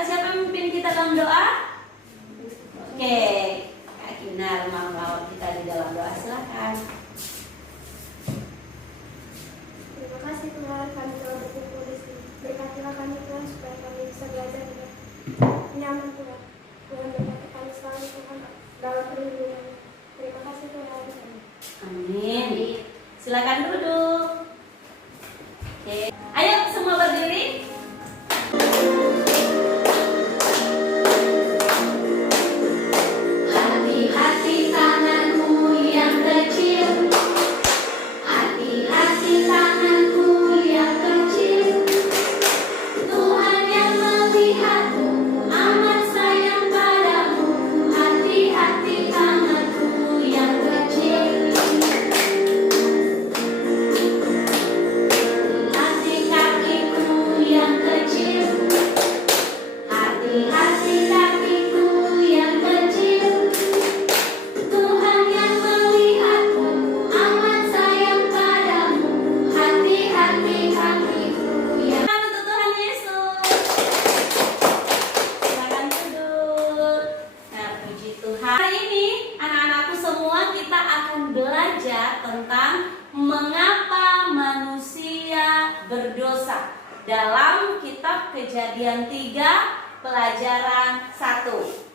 kita. Siapa yang memimpin kita dalam doa? Oke, Kak Kinar mau bawa kita di dalam doa, silakan. Terima kasih Tuhan, kami telah berkumpul di sini. Berkatilah kami Tuhan supaya kami bisa belajar dengan nyaman Tuhan. Tuhan berkati kami selalu Tuhan dalam perlindungan. Terima kasih Tuhan. Amin. Silakan duduk. Oke, ayo semua berdiri. Hati-hati tanganmu yang kecil, hati-hati tanganmu yang kecil. Tuhan yang melihatmu amat sayang padamu. Hati-hati tanganmu yang kecil, hati kakiku yang kecil, hati-hati kakiku yang kecil. Tuhan yang melihatmu amat sayang padamu. Hati-hati kakiku yang Selamat untuk Tuhan Yesus. Silakan duduk. Nah, puji Tuhan. Hari ini anak-anakku semua kita akan belajar tentang mengapa manusia berdosa dalam kitab Kejadian 3 pelajaran 1.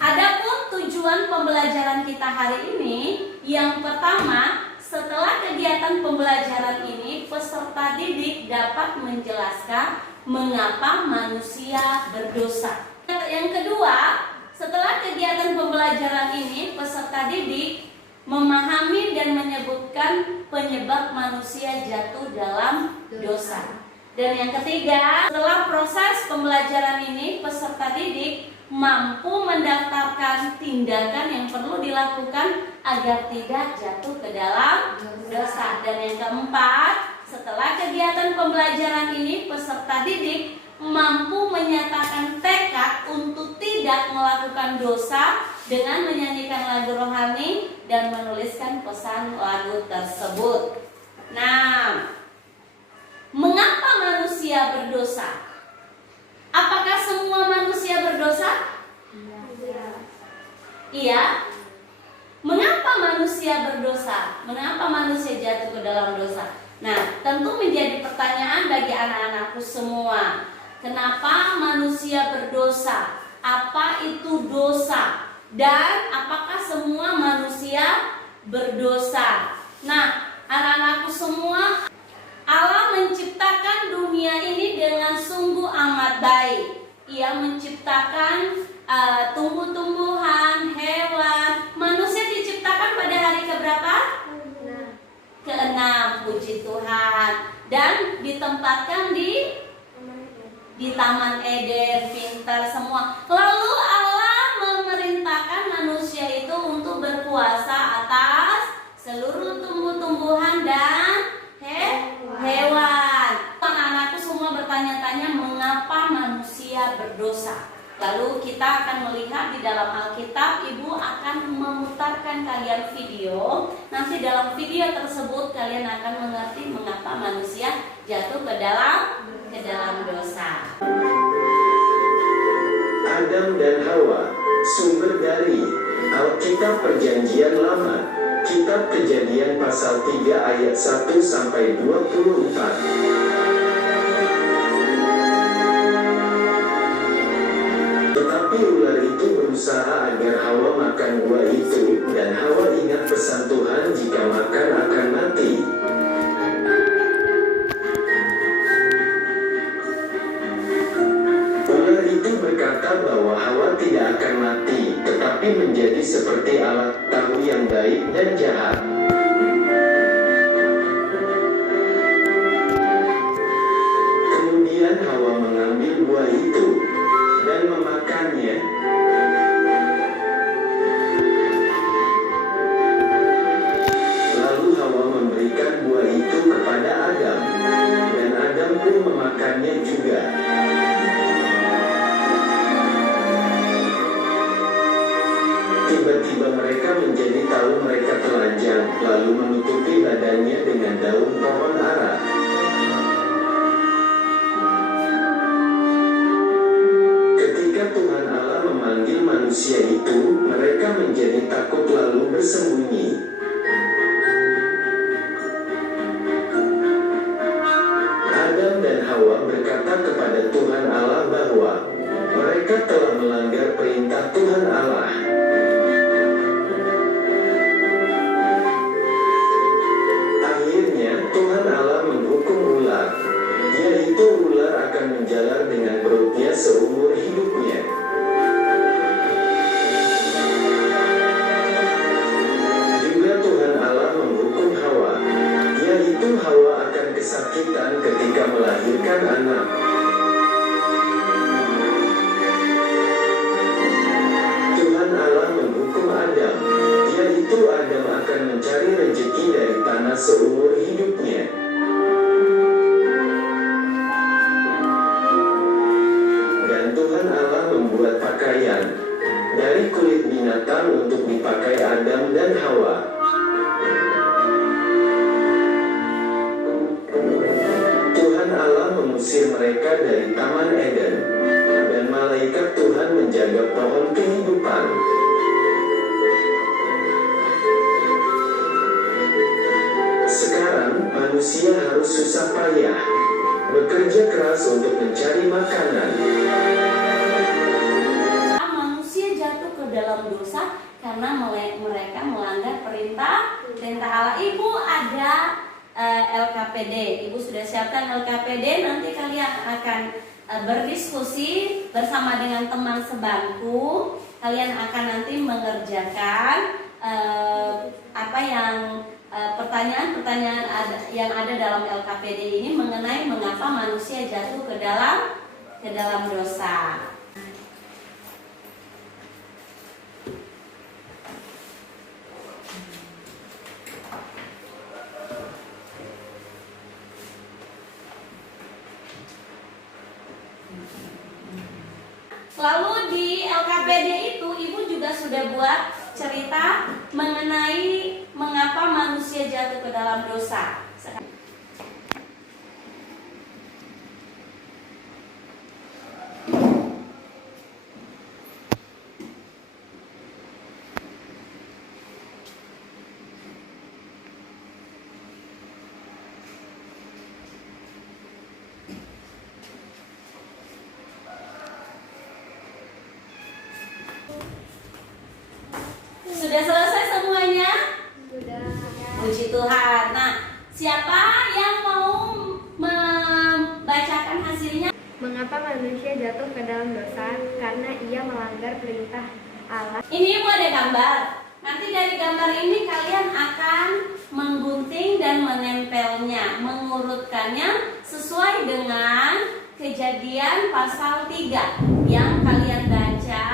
Adapun tujuan pembelajaran kita hari ini, yang pertama, setelah kegiatan pembelajaran ini, peserta didik dapat menjelaskan mengapa manusia berdosa. Yang kedua, setelah kegiatan pembelajaran ini, peserta didik memahami dan menyebutkan penyebab manusia jatuh dalam dosa. Dan yang ketiga, setelah proses pembelajaran ini, peserta didik mampu mendaftarkan tindakan yang perlu dilakukan agar tidak jatuh ke dalam dosa. Dan yang keempat, setelah kegiatan pembelajaran ini, peserta didik mampu menyatakan tekad untuk tidak melakukan dosa dengan menyanyikan lagu rohani dan menuliskan pesan lagu tersebut. Nah, mengapa manusia berdosa? Apakah semua manusia berdosa? Iya. Mengapa manusia berdosa? Mengapa manusia jatuh ke dalam dosa? Nah, tentu menjadi pertanyaan bagi anak-anakku semua. Kenapa manusia berdosa? Apa itu dosa? Dan apakah semua manusia berdosa? Nah, anak-anakku semua, Allah menciptakan dunia ini dengan sungguh amat baik. Ia menciptakan tumbuh-tumbuhan, hewan. Manusia diciptakan pada hari keberapa? Ke-6, puji Tuhan. Dan ditempatkan di Taman Eden, pintar semua. Lalu Allah memerintahkan manusia itu untuk berkuasa atas seluruh tumbuh-tumbuhan dan hewan. Anak-anakku semua bertanya-tanya mengapa manusia berdosa. Lalu kita akan melihat di dalam Alkitab. Ibu akan memutarkan kalian video. Nanti dalam video tersebut kalian akan mengerti mengapa manusia jatuh ke dalam dosa. Adam dan Hawa, sumber dari Alkitab Perjanjian Lama. Kitab Kejadian pasal 3 ayat 1 sampai 24. Tetapi ular itu berusaha agar Hawa makan buah itu, dan Hawa ingat pesan Tuhan jika makan akan mati. Ular itu berkata bahwa Hawa tidak akan mati, tetapi menjadi seperti alat tahu yang baik dan jahat. Kemudian Hawa mengambil buah itu dan memakannya. Lalu Hawa memberikan buah itu kepada Adam, dan Adam pun memakannya juga. Tiba-tiba mereka menjadi tahu mereka telanjang, lalu menutupi badannya dengan daun pohon ara. bersembunyi. Adam dan Hawa berkata kepada Tuhan Allah bahwa mereka telah melanggar perintah Tuhan Allah. Akhirnya Tuhan Allah menghukum ular, yaitu ular akan menjalar dengan perutnya seumur hidupnya. Juga Tuhan Allah menghukum Hawa, yaitu Hawa akan kesakitan ketika melahirkan anak. Tuhan Allah menghukum Adam, yaitu Adam akan mencari rezeki dari tanah seumur hidupnya. Dan Tuhan Allah membuat pakaian dari kulit binatang untuk dipakai Adam dan Hawa. Tuhan Allah mengusir mereka dari Taman Eden, dan malaikat Tuhan menjaga pohon kehidupan. Sekarang manusia harus susah payah bekerja keras untuk mencari makanan. Manusia jatuh ke dalam dosa karena mereka melanggar perintah Allah. Ibu ada LKPD. Ibu sudah siapkan LKPD. Nanti kalian akan berdiskusi bersama dengan teman sebangku. Kalian akan nanti mengerjakan pertanyaan-pertanyaan yang ada dalam LKPD ini mengenai mengapa manusia jatuh ke dalam dosa. Lalu di LKPD itu ibu juga sudah buat cerita mengenai mengapa manusia jatuh ke dalam dosa. Sudah selesai semuanya? Sudah. Puji Tuhan. Nah, siapa yang mau membacakan hasilnya? Mengapa manusia jatuh ke dalam dosa? Karena ia melanggar perintah Allah. Ini ibu ada gambar. Nanti dari gambar ini kalian akan menggunting dan menempelnya, mengurutkannya sesuai dengan Kejadian pasal 3 yang kalian baca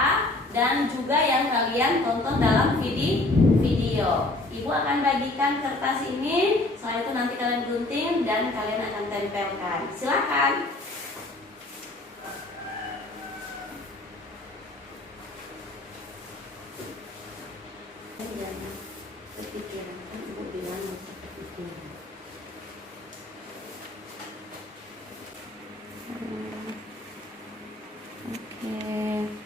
dan juga yang kalian tonton dalam video. Ibu akan bagikan kertas ini, setelah itu nanti kalian gunting dan kalian akan tempelkan. Silakan. Kepikiran, kan ibu bilang kepikiran. Oke.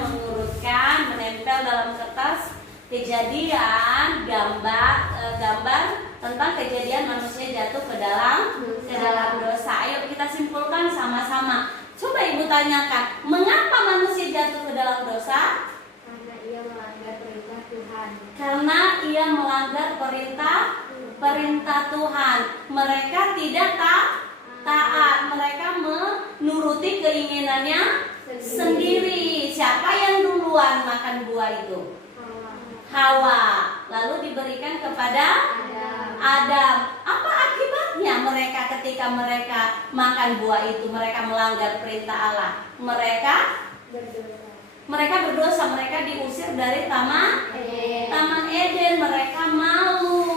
Mengurutkan, menempel dalam kertas kejadian, gambar tentang kejadian manusia jatuh ke dalam dosa. Ayo kita simpulkan sama-sama. Coba ibu tanyakan, mengapa manusia jatuh ke dalam dosa? Karena ia melanggar perintah Tuhan. Karena ia melanggar perintah Tuhan. Mereka tidak taat. Mereka menuruti keinginannya sendiri. Siapa yang duluan makan buah itu? Hawa. Lalu diberikan kepada Adam. Apa akibatnya mereka ketika mereka makan buah itu? Mereka melanggar perintah Allah. Mereka berdosa. Mereka diusir dari Taman Eden. Mereka malu.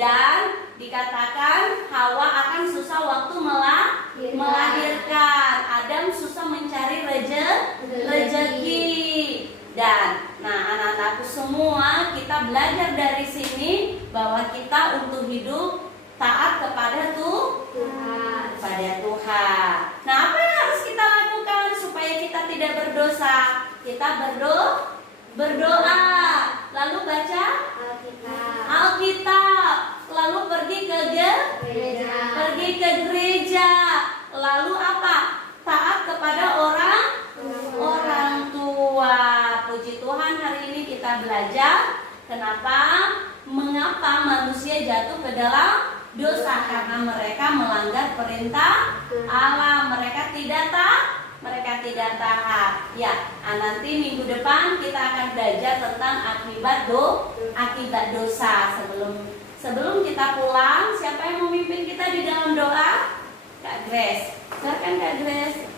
Dan dikatakan Hawa akan susah waktu melahirkan. Adam susah mencari rezeki. Dan anak-anakku semua, kita belajar dari sini bahwa kita untuk hidup taat kepada Tuhan. Kepada Tuhan. Nah, apa yang harus kita lakukan supaya kita tidak berdosa? Kita berdoa, lalu baca Alkitab. Alkitab, lalu pergi ke Gereja. gereja, lalu apa? Taat kepada orang tua. Puji Tuhan, hari ini kita belajar mengapa manusia jatuh ke dalam dosa, karena mereka melanggar perintah Allah. Mereka tidak taat. Ya, nanti minggu depan kita akan belajar tentang akibat dosa. Sebelum kita pulang, siapa yang memimpin kita di dalam doa? Kak Grace. Silakan Kak Grace.